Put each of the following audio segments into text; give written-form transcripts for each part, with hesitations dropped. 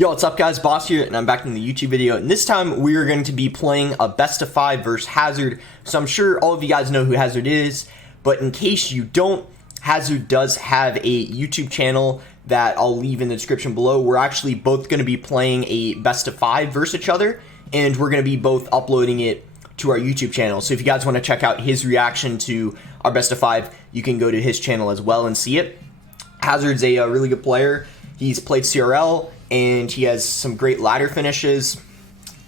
Yo, what's up guys, Boss here, and I'm back in the YouTube video, and this time we are going to be playing a best of 5 versus Hazard. So I'm sure all of you guys know who Hazard is, but in case you don't, Hazard does have a YouTube channel that I'll leave in the description below. We're actually both going to be playing a best of 5 versus each other, and we're going to be both uploading it to our YouTube channel. So if you guys want to check out his reaction to our best of 5, you can go to his channel as well and see it. Hazard's a really good player. He's played CRL, and he has some great ladder finishes,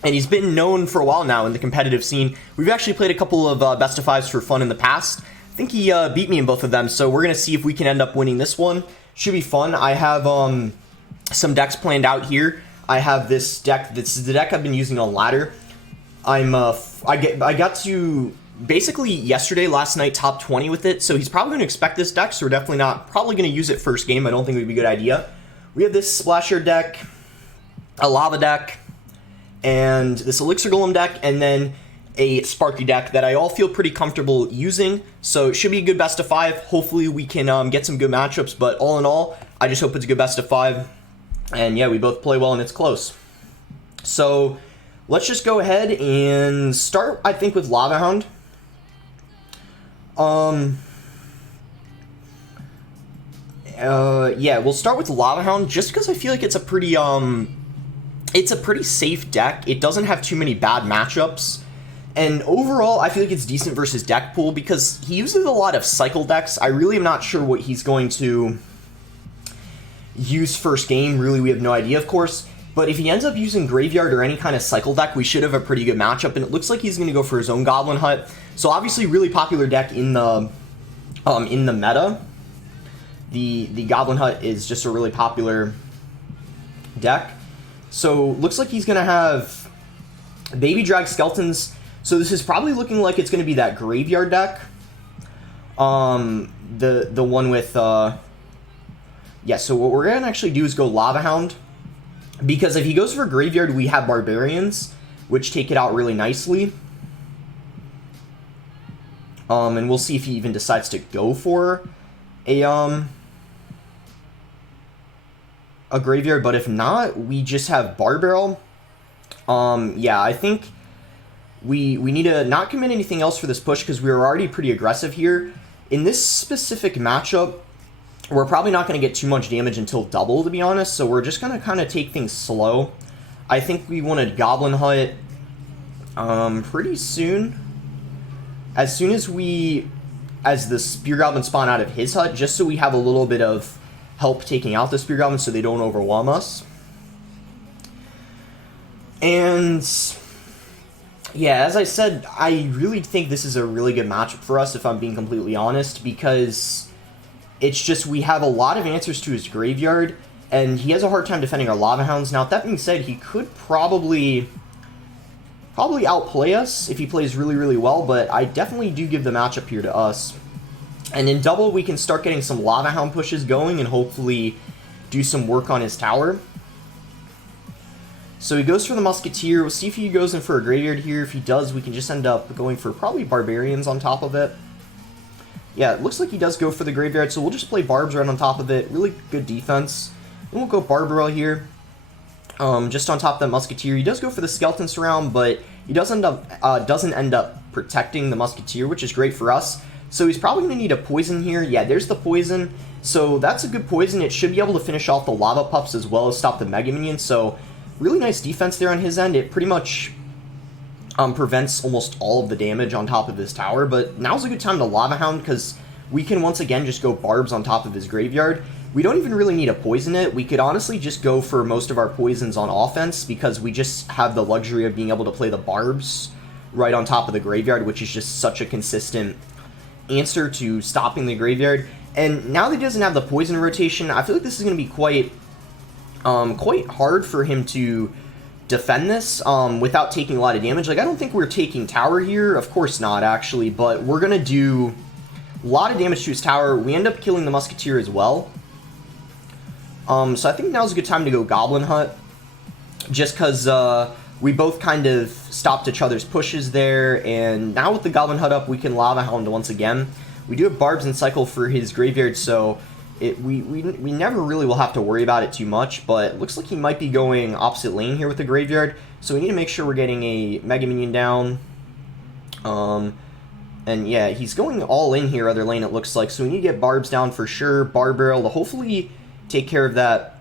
and he's been known for a while now in the competitive scene. We've actually played a couple of best of 5s for fun in the past. I think he beat me in both of them, so we're going to see if we can end up winning this one. Should be fun. I have some decks planned out here. I have this deck. This is the deck I've been using on ladder. I got to basically yesterday, last night, top 20 with it, so he's probably going to expect this deck, so we're definitely not probably going to use it first game. I don't think it would be a good idea. We have this Splasher deck, a Lava deck, and this Elixir Golem deck, and then a Sparky deck that I all feel pretty comfortable using. So it should be a good best of 5. Hopefully we can get some good matchups, but all in all, I just hope it's a good best of 5. And yeah, we both play well and it's close. So let's just go ahead and start, I think, with Lava Hound. Yeah, we'll start with Lava Hound just because I feel like it's a pretty safe deck. It doesn't have too many bad matchups, and overall I feel like it's decent versus deck pool because he uses a lot of cycle decks. I really am not sure what he's going to use first game. Really, we have no idea, of course, but if he ends up using Graveyard or any kind of cycle deck, we should have a pretty good matchup, and it looks like he's going to go for his own Goblin Hut. So obviously really popular deck in the meta. The Goblin Hut is just a really popular deck. So looks like he's going to have Baby Drag Skeletons. So this is probably looking like it's going to be that Graveyard deck. The one with yeah, so what we're going to actually do is go Lava Hound, because if he goes for Graveyard, we have Barbarians, which take it out really nicely. And we'll see if he even decides to go for a Graveyard, but if not, we just have Barbarrel. Yeah, I think we need to not commit anything else for this push because we were already pretty aggressive here. In this specific matchup, we're probably not going to get too much damage until double, to be honest, so we're just going to kind of take things slow. I think we wanted Goblin Hut pretty soon. As soon as the Spear Goblin spawn out of his hut, just so we have a little bit of help taking out the Spear Goblin so they don't overwhelm us. And yeah, as I said, I really think this is a really good matchup for us, if I'm being completely honest, because it's just we have a lot of answers to his Graveyard, and he has a hard time defending our Lava Hounds. Now, that being said, he could probably outplay us if he plays really, really well, but I definitely do give the matchup here to us. And in double, we can start getting some Lava Hound pushes going and hopefully do some work on his tower. So he goes for the Musketeer. We'll see if he goes in for a Graveyard here. If he does, we can just end up going for probably Barbarians on top of it. Yeah, it looks like he does go for the Graveyard, so we'll just play Barbs right on top of it. Really good defense. And we'll go Barbarrel here. Just on top of that Musketeer. He does go for the Skeleton Surround, but he doesn't end up protecting the Musketeer, which is great for us. So he's probably going to need a poison here. Yeah, there's the poison. So that's a good poison. It should be able to finish off the Lava Pups as well as stop the Mega Minions. So really nice defense there on his end. It pretty much prevents almost all of the damage on top of his tower. But now's a good time to Lava Hound because we can once again just go Barbs on top of his Graveyard. We don't even really need to poison it. We could honestly just go for most of our poisons on offense because we just have the luxury of being able to play the Barbs right on top of the Graveyard, which is just such a consistent answer to stopping the Graveyard. And now that he doesn't have the poison rotation, I feel like this is going to be quite hard for him to defend this without taking a lot of damage. Like, I don't think we're taking tower here. Of course not, actually, but we're going to do a lot of damage to his tower. We end up killing the Musketeer as well. So I think now's a good time to go Goblin Hut, just because we both kind of stopped each other's pushes there, and now with the Goblin Hut up, we can Lava Hound once again. We do have Barbs and Cycle for his Graveyard, so we never really will have to worry about it too much, but it looks like he might be going opposite lane here with the graveyard, so we need to make sure we're getting a Mega Minion down. And yeah, he's going all in here, other lane it looks like, so we need to get Barbs down for sure, Barb Barrel to hopefully take care of that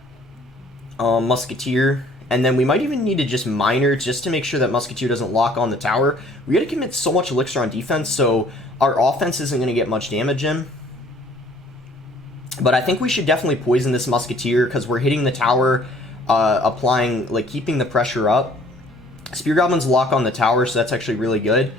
Musketeer, and then we might even need to just Miner just to make sure that Musketeer doesn't lock on the tower. We gotta commit so much Elixir on defense, so our offense isn't gonna get much damage in. But I think we should definitely poison this Musketeer because we're hitting the tower, applying, like, keeping the pressure up. Spear Goblins lock on the tower, so that's actually really good.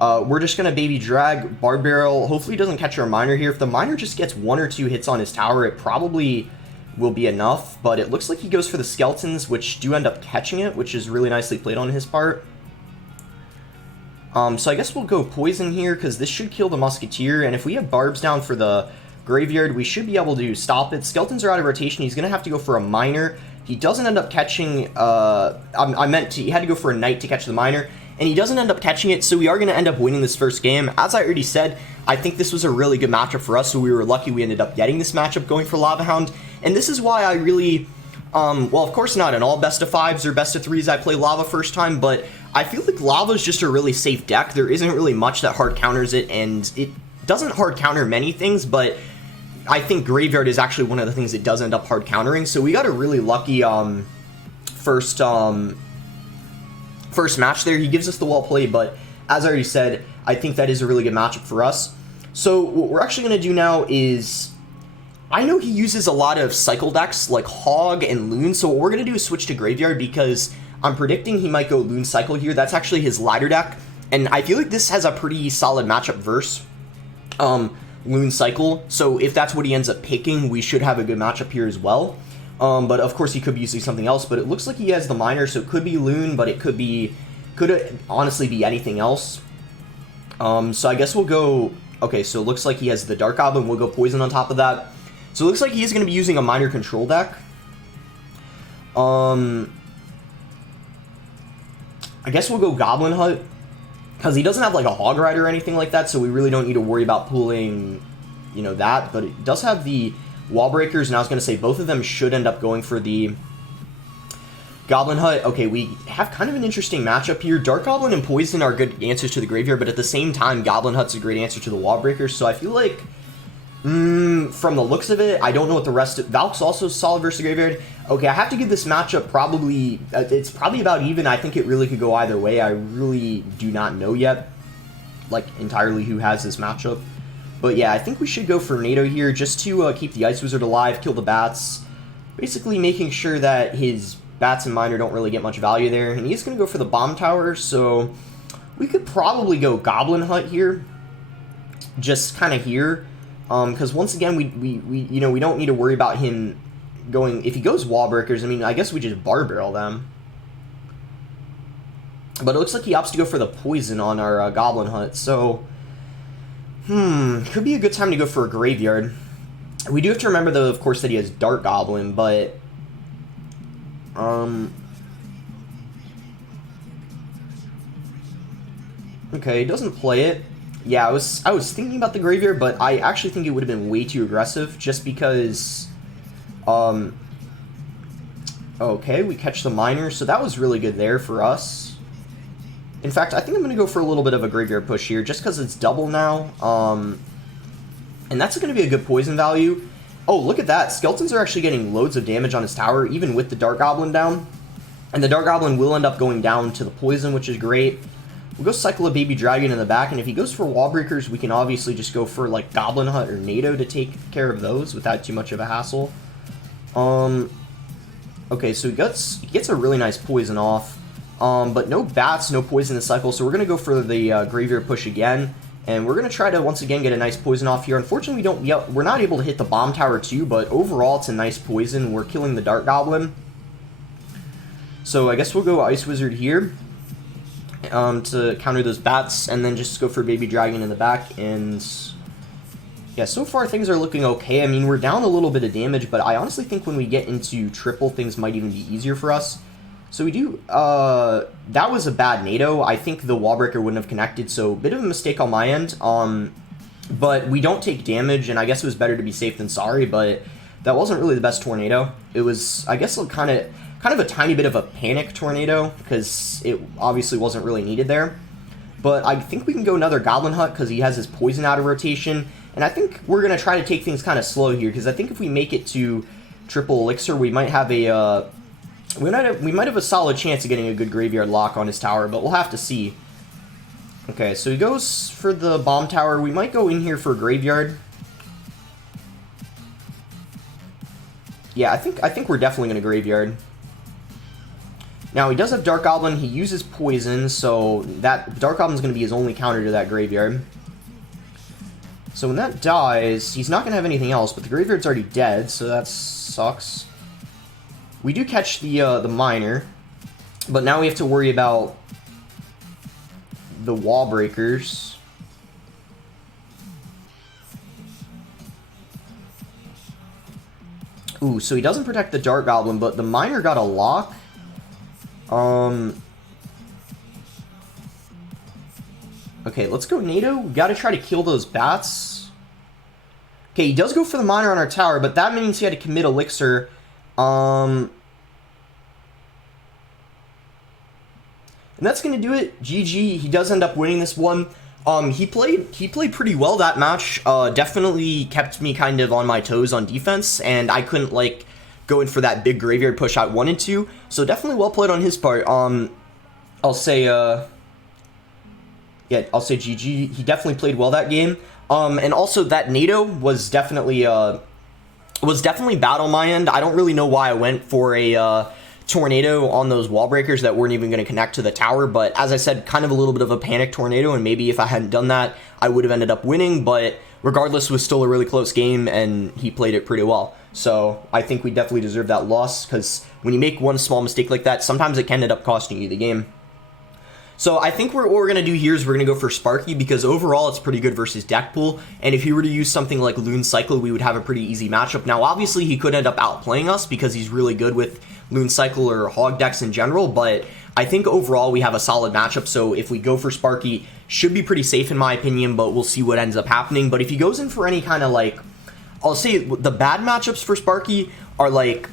We're just going to baby drag Barb Barrel. Hopefully he doesn't catch our Miner here. If the Miner just gets 1 or 2 hits on his tower, it probably will be enough. But it looks like he goes for the Skeletons, which do end up catching it, which is really nicely played on his part. So I guess we'll go Poison here because this should kill the Musketeer. And if we have Barbs down for the Graveyard, we should be able to stop it. Skeletons are out of rotation. He's going to have to go for a Miner. He doesn't end up catching, he had to go for a Knight to catch the Miner, and he doesn't end up catching it, so we are going to end up winning this first game. As I already said, I think this was a really good matchup for us, so we were lucky we ended up getting this matchup going for Lava Hound, and this is why I really, well, of course not in all best of 5s or best of 3s I play Lava first time, but I feel like Lava is just a really safe deck. There isn't really much that hard counters it, and it doesn't hard counter many things, but I think Graveyard is actually one of the things that does end up hard countering, so we got a really lucky first match there. He gives us the well play, but as I already said, I think that is a really good matchup for us. So what we're actually going to do now is, I know he uses a lot of cycle decks like Hog and Loon, so what we're going to do is switch to Graveyard because I'm predicting he might go Loon Cycle here. That's actually his ladder deck, and I feel like this has a pretty solid matchup versus Loon Cycle, so if that's what he ends up picking, we should have a good matchup here as well. But of course he could be using something else, but it looks like he has the Miner, so it could be Loon, but it could honestly be anything else. So I guess we'll go, okay, so it looks like he has the Dark Goblin, we'll go Poison on top of that. So it looks like he is going to be using a Miner control deck. I guess we'll go Goblin Hut, because he doesn't have like a Hog Rider or anything like that, so we really don't need to worry about pulling, you know, that. But it does have the Wall Breakers, and I was going to say both of them should end up going for the Goblin Hut. Okay, we have kind of an interesting matchup here. Dark Goblin and Poison are good answers to the Graveyard, but at the same time, Goblin Hut's a great answer to the Wall Breakers, so I feel like, from the looks of it, I don't know what the rest of... Valk's also solid versus the Graveyard. Okay, I have to give this matchup probably... it's probably about even. I think it really could go either way. I really do not know yet, like, entirely who has this matchup. But yeah, I think we should go for NATO here just to keep the Ice Wizard alive, kill the Bats. Basically making sure that his Bats and Miner don't really get much value there. And he's going to go for the Bomb Tower, so we could probably go Goblin Hut here. Just kind of here. Because once again, we don't need to worry about him going... If he goes Wall Breakers, I mean, I guess we just Barb Barrel them. But it looks like he opts to go for the Poison on our Goblin Hut, so... could be a good time to go for a Graveyard. We do have to remember, though, of course, that he has Dark Goblin, but... Okay, he doesn't play it. Yeah, I was thinking about the Graveyard, but I actually think it would have been way too aggressive, just because... Okay, we catch the Miner, so that was really good there for us. In fact, I think I'm going to go for a little bit of a Graveyard push here, just because it's double now. And that's going to be a good poison value. Oh, look at that. Skeletons are actually getting loads of damage on his tower, even with the Dark Goblin down. And the Dark Goblin will end up going down to the poison, which is great. We'll go cycle a Baby Dragon in the back, and if he goes for Wall Breakers, we can obviously just go for, like, Goblin Hut or NATO to take care of those without too much of a hassle. Okay, so he gets a really nice poison off. But no Bats, no poison this cycle, so we're going to go for the Graveyard push again. And we're going to try to, once again, get a nice poison off here. Unfortunately, we're not able to hit the Bomb Tower too, but overall, it's a nice poison. We're killing the Dark Goblin. So I guess we'll go Ice Wizard here to counter those Bats, and then just go for Baby Dragon in the back. And yeah, so far things are looking okay. I mean, we're down a little bit of damage, but I honestly think when we get into triple, things might even be easier for us. So we do, that was a bad NATO. I think the Wall Breaker wouldn't have connected, so a bit of a mistake on my end. but we don't take damage, and I guess it was better to be safe than sorry, but that wasn't really the best tornado. It was, I guess, kind of a tiny bit of a panic tornado, because it obviously wasn't really needed there. But I think we can go another Goblin Hut, because he has his poison out of rotation, and I think we're going to try to take things kind of slow here, because I think if we make it to triple elixir, we might have a we might have a solid chance of getting a good graveyard lock on his tower, but we'll have to see. Okay, so he goes for the bomb tower. We might go in here for a graveyard. Yeah, I think we're definitely going to graveyard. Now, he does have Dark Goblin. He uses poison, so that Dark Goblin's going to be his only counter to that graveyard. So when that dies, he's not going to have anything else, but the graveyard's already dead, so that sucks. We do catch the miner, but now we have to worry about the wall breakers. Ooh, so he doesn't protect the Dark Goblin, but the miner got a lock. Okay, let's go NATO. We gotta try to kill those bats. Okay, he does go for the miner on our tower, but that means he had to commit elixir. And that's gonna do it. GG. He does end up winning this one. He played pretty well that match. Definitely kept me kind of on my toes on defense, and I couldn't like go in for that big graveyard push I wanted to. So definitely well played on his part. I'll say yeah, I'll say GG. He definitely played well that game. And also that NATO was definitely bad on my end. I don't really know why I went for a tornado on those wall breakers that weren't even going to connect to the tower, but as I said, kind of a little bit of a panic tornado, and maybe if I hadn't done that, I would have ended up winning, but regardless, it was still a really close game, and he played it pretty well. So I think we definitely deserve that loss, because when you make one small mistake like that, sometimes it can end up costing you the game. So I think what we're going to do here is we're going to go for Sparky, because overall it's pretty good versus deck pool, and if he were to use something like Loon Cycle, we would have a pretty easy matchup. Now obviously he could end up outplaying us because he's really good with Loon Cycle or Hog decks in general, but I think overall we have a solid matchup, so if we go for Sparky, should be pretty safe in my opinion, but we'll see what ends up happening. But if he goes in for any kind of like, I'll say the bad matchups for Sparky are like,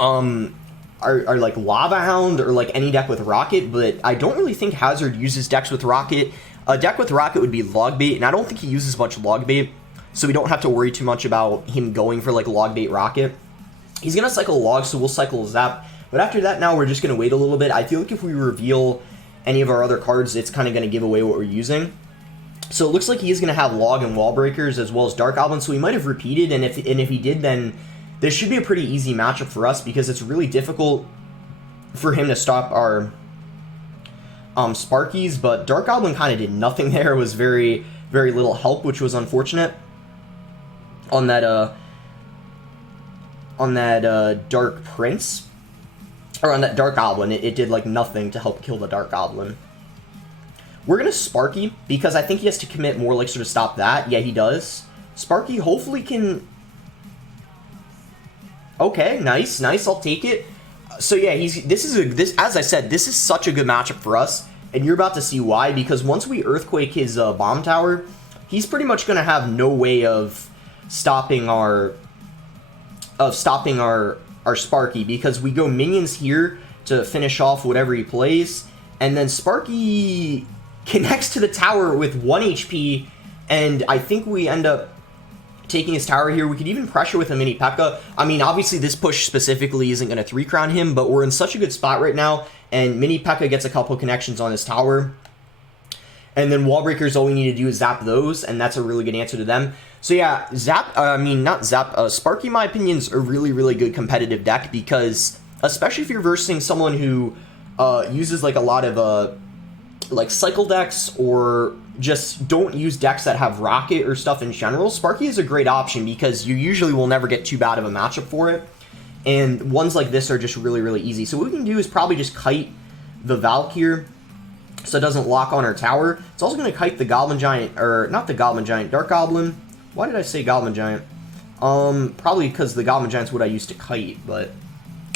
are like Lava Hound or like any deck with Rocket, but I don't really think Hazard uses decks with Rocket. A deck with Rocket would be Log Bait, and I don't think he uses much Log Bait, so we don't have to worry too much about him going for like Log Bait Rocket. He's going to cycle Log, so we'll cycle Zap, but after that now we're just going to wait a little bit. I feel like if we reveal any of our other cards, it's kind of going to give away what we're using. So it looks like he is going to have Log and Wall Breakers as well as Dark Goblin, so he might have repeated, and if he did, then this should be a pretty easy matchup for us, because it's really difficult for him to stop our Sparkies, but Dark Goblin kind of did nothing there. It was very, very little help, which was unfortunate on that Dark Prince, or on that Dark Goblin. It did like nothing to help kill the Dark Goblin. We're going to Sparky, because I think he has to commit more elixir to stop that. Yeah, he does. Sparky hopefully can... Okay, nice, I'll take it. So yeah, as I said, this is such a good matchup for us, and you're about to see why, because once we Earthquake his bomb tower, he's pretty much going to have no way of stopping our Sparky, because we go minions here to finish off whatever he plays, and then Sparky connects to the tower with 1 HP, and I think we end up taking his tower here. We could even pressure with a mini P.E.K.K.A. I mean, obviously this push specifically isn't going to 3-crown him, but we're in such a good spot right now, and mini P.E.K.K.A. gets a couple connections on his tower, and then wall breakers, all we need to do is zap those, and that's a really good answer to them. So yeah, Sparky, in my opinion, is a really, really good competitive deck, because especially if you're versing someone who uses like a lot of like cycle decks, or just don't use decks that have Rocket or stuff in general, Sparky is a great option, because you usually will never get too bad of a matchup for it, and ones like this are just really, really easy. So what we can do is probably just kite the Valk here, so it doesn't lock on our tower. It's also going to kite the Goblin Giant, or not the Goblin Giant, Dark Goblin. Why did I say Goblin Giant? Probably because the Goblin Giant's what I used to kite, but...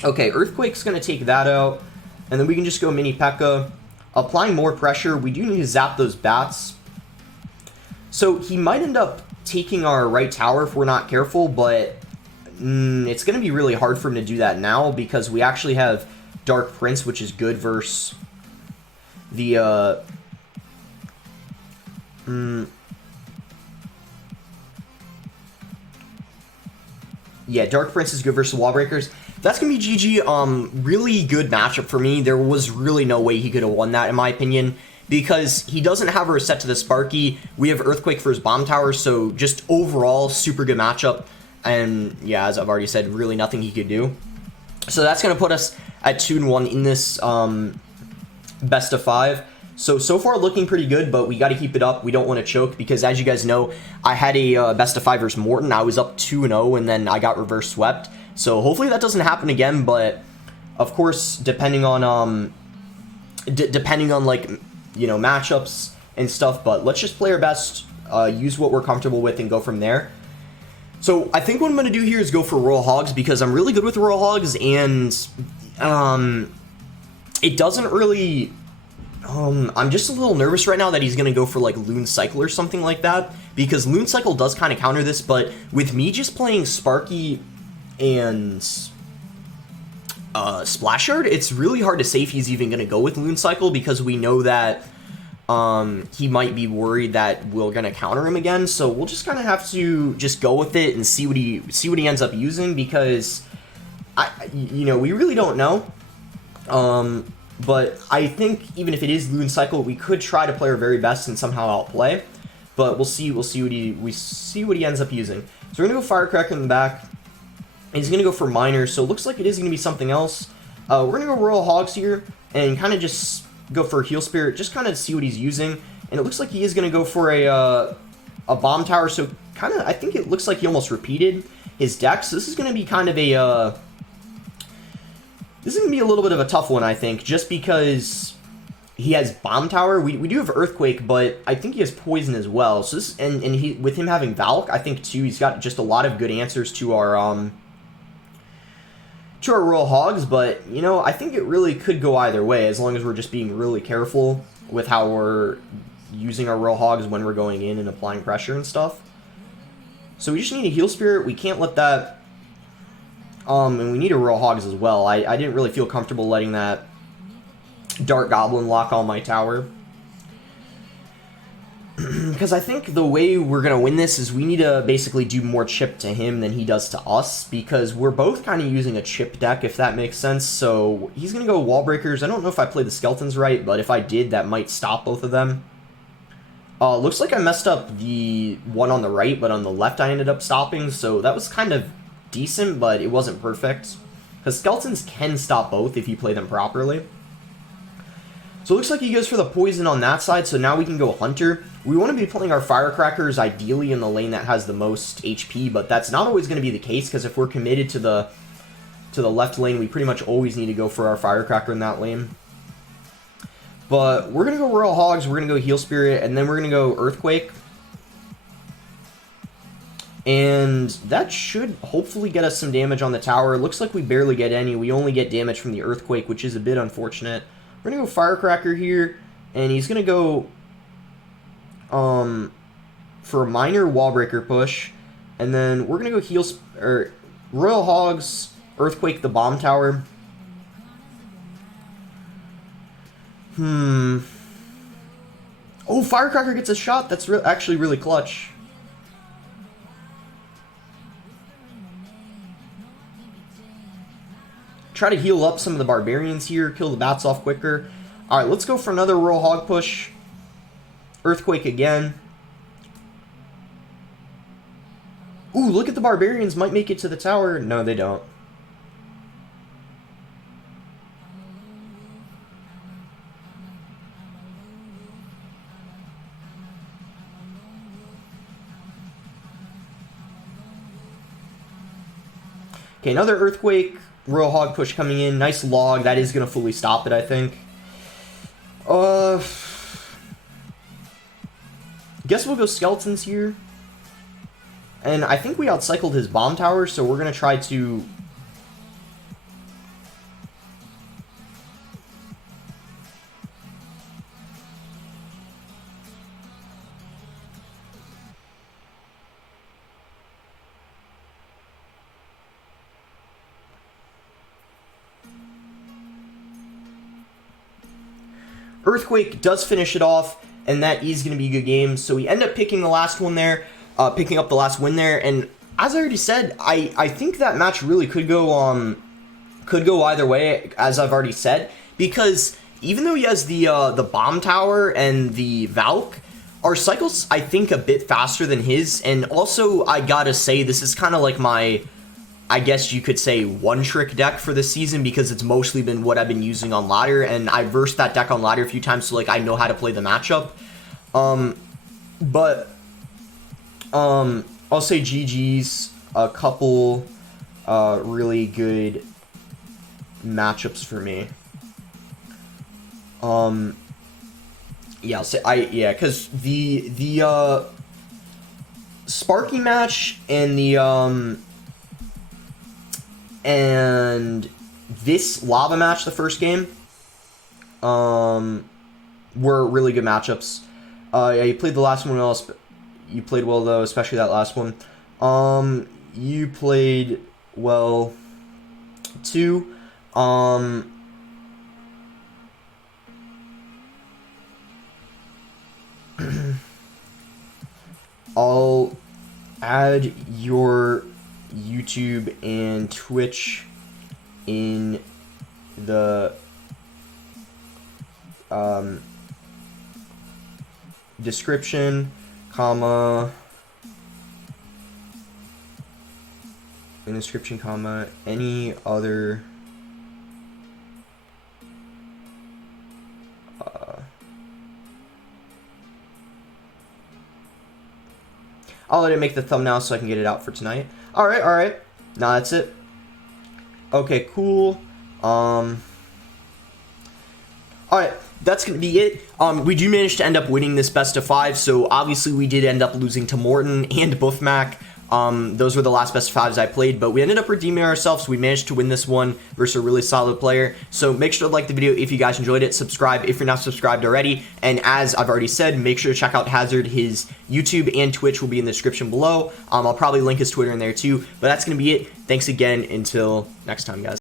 Okay, Earthquake's going to take that out, and then we can just go mini P.E.K.K.A. Applying more pressure. We do need to zap those bats. So he might end up taking our right tower if we're not careful, but it's going to be really hard for him to do that now because we actually have Dark Prince, which is good versus the... Yeah, Dark Prince is good versus wall breakers. That's going to be GG. Really good matchup for me. There was really no way he could have won that, in my opinion, because he doesn't have a reset to the Sparky. We have Earthquake for his bomb tower, so just overall, super good matchup. And yeah, as I've already said, really nothing he could do. So that's going to put us at 2-1 in this best of 5. So far looking pretty good, but we got to keep it up. We don't want to choke because, as you guys know, I had a best of 5 versus Morton. I was up 2-0, and then I got reverse swept. So hopefully that doesn't happen again. But of course, depending on like, you know, matchups and stuff. But let's just play our best, use what we're comfortable with, and go from there. So I think what I'm going to do here is go for Royal Hogs because I'm really good with Royal Hogs, and it doesn't really... I'm just a little nervous right now that he's going to go for, like, Loon Cycle or something like that, because Loon Cycle does kind of counter this, but with me just playing Sparky and Splash Shard, it's really hard to say if he's even going to go with Loon Cycle, because we know that he might be worried that we're going to counter him again, so we'll just kind of have to just go with it and see what he ends up using, because, you know, we really don't know. But I think even if it is Loon Cycle, we could try to play our very best and somehow outplay. But we'll see what he ends up using. So we're gonna go Firecracker in the back. And he's gonna go for Miner. So it looks like it is gonna be something else. We're gonna go Royal Hogs here and kind of just go for Heal Spirit, just kind of see what he's using. And it looks like he is gonna go for a Bomb Tower. So kind of, I think it looks like he almost repeated his deck. So this is gonna be kind of a this is going to be a little bit of a tough one, I think, just because he has Bomb Tower. We do have Earthquake, but I think he has Poison as well. So this, and he, with him having Valk, I think, too, he's got just a lot of good answers to our Royal Hogs, but, you know, I think it really could go either way, as long as we're just being really careful with how we're using our Royal Hogs when we're going in and applying pressure and stuff. So we just need a Heal Spirit. We can't let that... and we need a Royal Hogs as well. I didn't really feel comfortable letting that Dark Goblin lock on my tower. Because I think the way we're going to win this is we need to basically do more chip to him than he does to us, because we're both kind of using a chip deck, if that makes sense. So he's going to go Wall Breakers. I don't know if I played the Skeletons right, but if I did, that might stop both of them. Looks like I messed up the one on the right, but on the left I ended up stopping, so that was kind of decent, but it wasn't perfect, because Skeletons can stop both if you play them properly. So it looks like he goes for the Poison on that side, so now we can go Hunter. We want to be playing our Firecrackers ideally in the lane that has the most HP, but that's not always going to be the case, because if we're committed to the left lane, we pretty much always need to go for our Firecracker in that lane. But we're going to go Royal Hogs, we're going to go Heal Spirit, and then we're going to go Earthquake. And that should hopefully get us some damage on the tower. It looks like we barely get any. We only get damage from the Earthquake, which is a bit unfortunate. We're going to go Firecracker here, and he's going to go for a minor Wall Breaker push. And then we're going to go Royal Hogs, Earthquake the Bomb Tower. Oh, Firecracker gets a shot. That's actually really clutch. Try to heal up some of the Barbarians here, kill the bats off quicker. Alright, let's go for another Royal Hog push. Earthquake again. Ooh, look at the Barbarians, might make it to the tower. No, they don't. Okay, another Earthquake. Royal Hog push coming in. Nice log. That is going to fully stop it, I think. Guess we'll go Skeletons here. And I think we outcycled his Bomb Tower, so we're going to try to... Earthquake does finish it off, and that is going to be a good game. So we end up picking the last one there, picking up the last win there. And as I already said, I think that match really could go either way, as I've already said, because even though he has the bomb tower and the Valk, our cycle's, I think, a bit faster than his. And also, I gotta say, this is kind of like my, I guess you could say, one-trick deck for this season, because it's mostly been what I've been using on ladder, and I versed that deck on ladder a few times, so, like, I know how to play the matchup. But I'll say GG's, a couple really good matchups for me. Yeah, I'll say because the Sparky match and the and this lava match, the first game, were really good matchups. Yeah, you played the last one well. You played well though, especially that last one. You played well too. I'll add your YouTube and Twitch in the description, comma, any other I'll let it make the thumbnail so I can get it out for tonight. Alright. Nah, that's it. Okay, cool. Alright, that's gonna be it. We do manage to end up winning this best of 5, so obviously we did end up losing to Morton and Bo5. Those were the last best of 5s I played, but we ended up redeeming ourselves. We managed to win this one versus a really solid player. So make sure to like the video if you guys enjoyed it. Subscribe if you're not subscribed already. And as I've already said, make sure to check out Hazard. His YouTube and Twitch will be in the description below. I'll probably link his Twitter in there too. But that's going to be it. Thanks again. Until next time, guys.